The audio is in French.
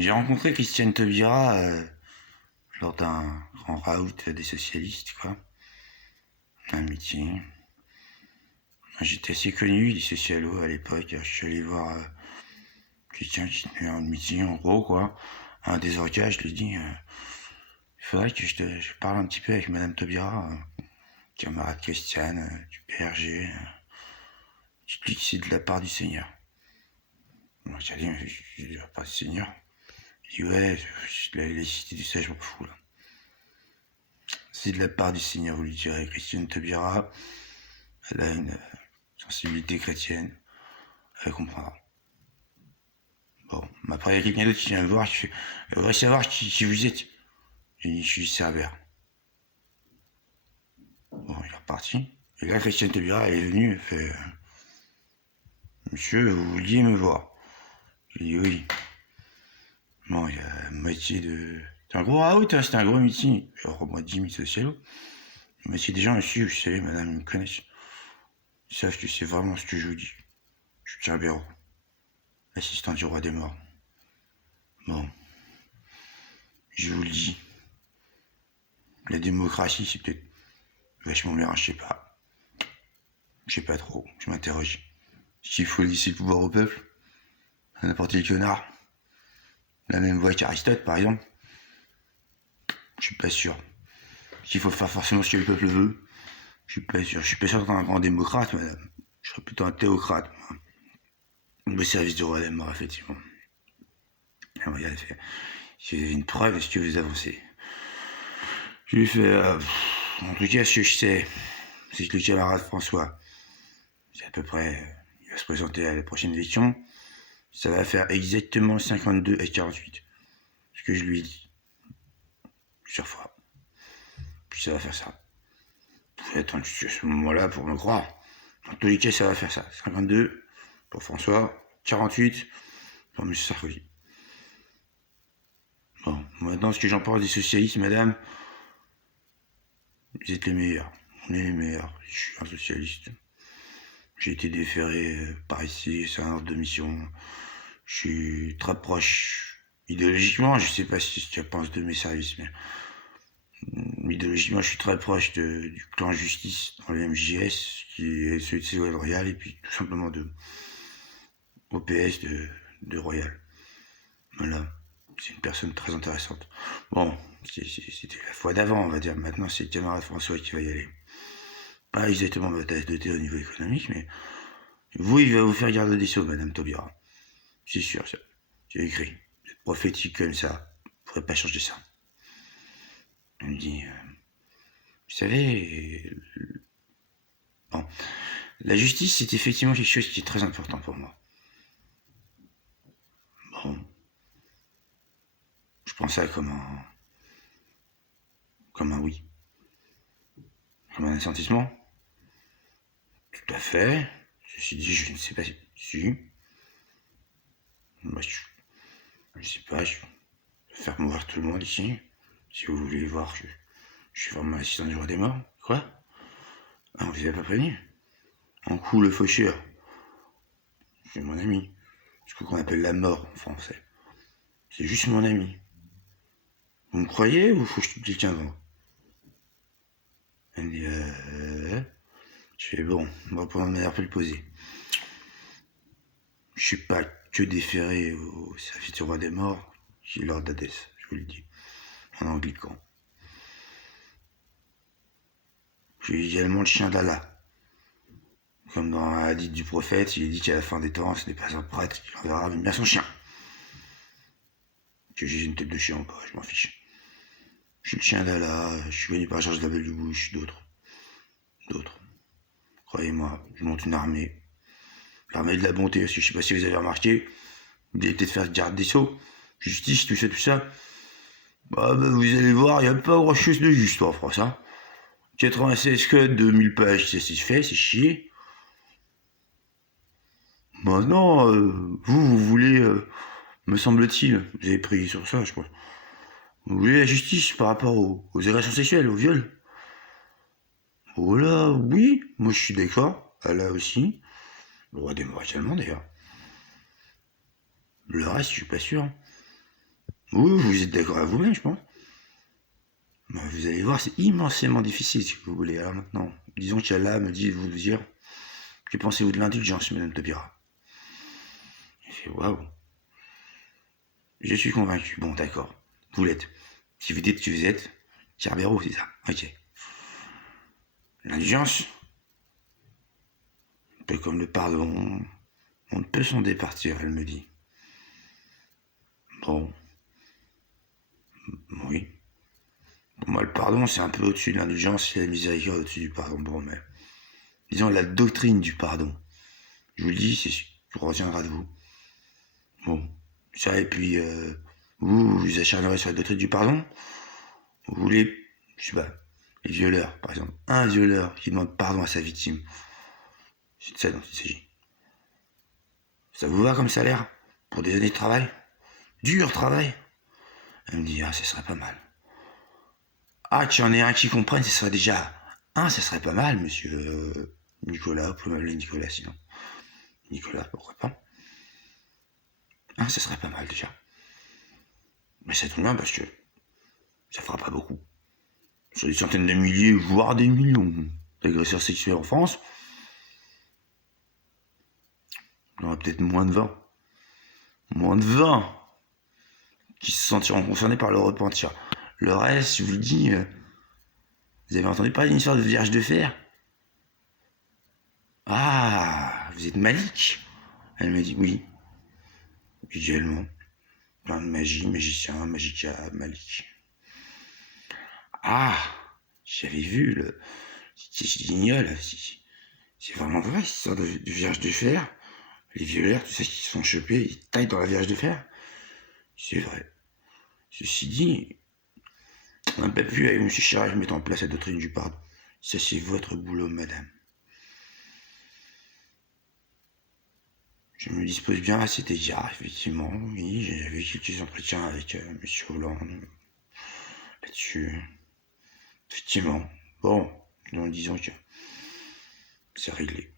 J'ai rencontré Christiane Taubira lors d'un grand raout des socialistes, quoi. Un meeting. J'étais assez connu des socialos à l'époque. Je suis allé voir quelqu'un qui tenait un meeting, en gros, quoi. Un des orgas, je lui ai dit il faudrait que je parle un petit peu avec Madame Taubira, camarade Christiane du PRG. Je dis que c'est de la part du Seigneur. Moi, j'ai dit, c'est de la part du Seigneur. Il dit, ouais, la laïcité du ça, je m'en fous, là. C'est de la part du Seigneur, vous lui direz. Christiane Taubira, elle a une sensibilité chrétienne, elle comprendra. Bon, après, il y a quelqu'un d'autre qui vient me voir, qui fait, elle voudrait savoir qui vous êtes. J'ai dit, je suis Cerbère. Bon, il est reparti. Et là, Christiane Taubira, elle est venue, elle fait, monsieur, vous vouliez me voir? J'ai dit, oui. Bon, il y a la moitié de... C'est un gros raout, hein, c'était un gros meeting. Alors, moi, 10 000 socialos. La moitié des gens ici, vous savez, madame, ils me connaissent. Ils savent que c'est vraiment ce que je vous dis. Je suis Cerbère, l'assistant du roi des morts. Bon, je vous le dis. La démocratie, c'est peut-être vachement bien, je sais pas. Je sais pas trop, je m'interroge. S'il faut laisser le pouvoir au peuple, à n'importe quel connard, la même voix qu'Aristote, par exemple, je suis pas sûr. S'il faut faire forcément ce que le peuple veut, je suis pas sûr. Je suis pas sûr d'être un grand démocrate, madame. Je serais plutôt un théocrate, moi. Au service du roi des morts, effectivement. Et regarde, il fait, j'ai une preuve de ce que vous avancez. Je lui fais, en tout cas, ce que je sais, c'est que le camarade François, c'est à peu près, il va se présenter à la prochaine élection, ça va faire exactement 52 et 48. Ce que je lui ai dit. Plusieurs fois. Puis ça va faire ça. Vous pouvez attendre jusqu'à ce moment-là pour me croire. Dans tous les cas, ça va faire ça. 52 pour François, 48 pour M. Sarkozy. Bon, maintenant, ce que j'en pense des socialistes, madame, vous êtes les meilleurs. On est les meilleurs. Je suis un socialiste. J'ai été déféré par ici, c'est un ordre de mission. Je suis très proche. Idéologiquement, je sais pas ce que tu penses de mes services, mais idéologiquement, je suis très proche du clan Justice dans le MJS, qui est celui de Ségolène Royal, et puis tout simplement de OPS de Royal. Voilà. C'est une personne très intéressante. Bon, c'était la fois d'avant, on va dire. Maintenant, c'est le camarade François qui va y aller. Pas exactement votre tasse de thé au niveau économique, mais vous, il va vous faire garde des Sceaux, Madame Taubira. C'est sûr, ça. J'ai écrit. Vous êtes prophétique comme ça. Vous ne pourrez pas changer ça. Elle me dit, vous savez, bon, la justice, c'est effectivement quelque chose qui est très important pour moi. Bon, je prends ça comme un oui. Comme un assentissement. Tout à fait. Ceci dit, je ne sais pas si... Moi, je sais pas, je vais faire mourir tout le monde ici. Si vous voulez voir, je suis vraiment l'assistant du roi des morts. Quoi? Ah, on vous a pas prévenu? En coup, le faucheur. C'est mon ami. C'est ce qu'on appelle la mort en français. C'est juste mon ami. Vous me croyez ou faut que je tue quelqu'un d'autre? Elle me dit, je fais bon, on va prendre de manière plus posée. Je suis pas que déféré au service du roi des morts, j'ai l'ordre d'Hadès, je vous le dis, en anglican. Je suis également le chien d'Allah. Comme dans la hadith du prophète, il est dit qu'à la fin des temps, ce n'est pas un prêtre qui enverra bien son chien. Que j'ai une tête de chien ou pas, je m'en fiche. Je suis le chien d'Allah, je suis venu par George W. Bush, d'autres. Croyez-moi, je monte une armée. L'armée de la bonté, parce que je sais pas si vous avez remarqué, vous allez peut-être faire garde des sceaux, justice, tout ça. Bah, vous allez voir, il n'y a pas grand chose de juste en France, hein. 96 codes de 1000 pages, c'est fait, c'est chier. Maintenant, vous voulez, me semble-t-il, vous avez pris sur ça, je crois. Vous voulez la justice par rapport aux agressions sexuelles, aux viols? Oh là, oui, moi je suis d'accord, là aussi. Le roi des morts également d'ailleurs. Le reste, je suis pas sûr. Oui, vous êtes d'accord avec vous-même, je pense. Bah, vous allez voir, c'est immensément difficile si vous voulez. Alors maintenant, disons qu'Allah me dit de vous dire, que pensez-vous de l'indulgence, Madame Taubira? Il fait waouh. Je suis convaincu. Bon, d'accord. Vous l'êtes. Si vous dites que vous êtes Cerbero, c'est ça. Ok. L'indulgence, un peu comme le pardon, on ne peut s'en départir, elle me dit. Bon, oui. Pour moi, le pardon, c'est un peu au-dessus de l'indulgence et la miséricorde au-dessus du pardon. Bon, mais disons la doctrine du pardon. Je vous le dis, c'est ce qui reviendra de vous. Bon, ça, et puis, vous vous acharnerez sur la doctrine du pardon. Vous voulez, je sais pas, les violeurs, par exemple. Un violeur qui demande pardon à sa victime. C'est de ça dont il s'agit. Ça vous va comme salaire? Pour des années de travail? Dur travail? Elle me dit, ah, ce serait pas mal. Ah, qu'il y en ait un qui comprenne, ce serait déjà... ce serait pas mal, monsieur Nicolas. Vous pouvez m'appeler Nicolas, sinon. Nicolas, pourquoi pas? Ce serait pas mal, déjà. Mais ça tombe bien, parce que ça fera pas beaucoup. Sur des centaines de milliers, voire des millions d'agresseurs sexuels en France, il y en aura peut-être moins de 20. Moins de 20 qui se sentiront concernés par le repentir. Le reste, je vous le dis, vous avez entendu parler d'une histoire de vierge de fer? Ah, vous êtes Malik? Elle m'a dit oui. Visuellement. Plein de magie, magicien, magica, Malik. Ah, j'avais vu le... Je guignol, c'est vraiment vrai, cette histoire de vierge de fer. Les violeurs, tout ça, qui se sont chopés, ils taillent dans la vierge de fer. C'est vrai. Ceci dit, on n'a pas pu, avec M. Chirac, mettre en place la doctrine du pardon. Ça, c'est votre boulot, madame. Je me dispose bien à cet égard, effectivement. Oui, j'avais quelques entretiens avec M. Hollande là-dessus. Effectivement. Bon, disons que c'est réglé.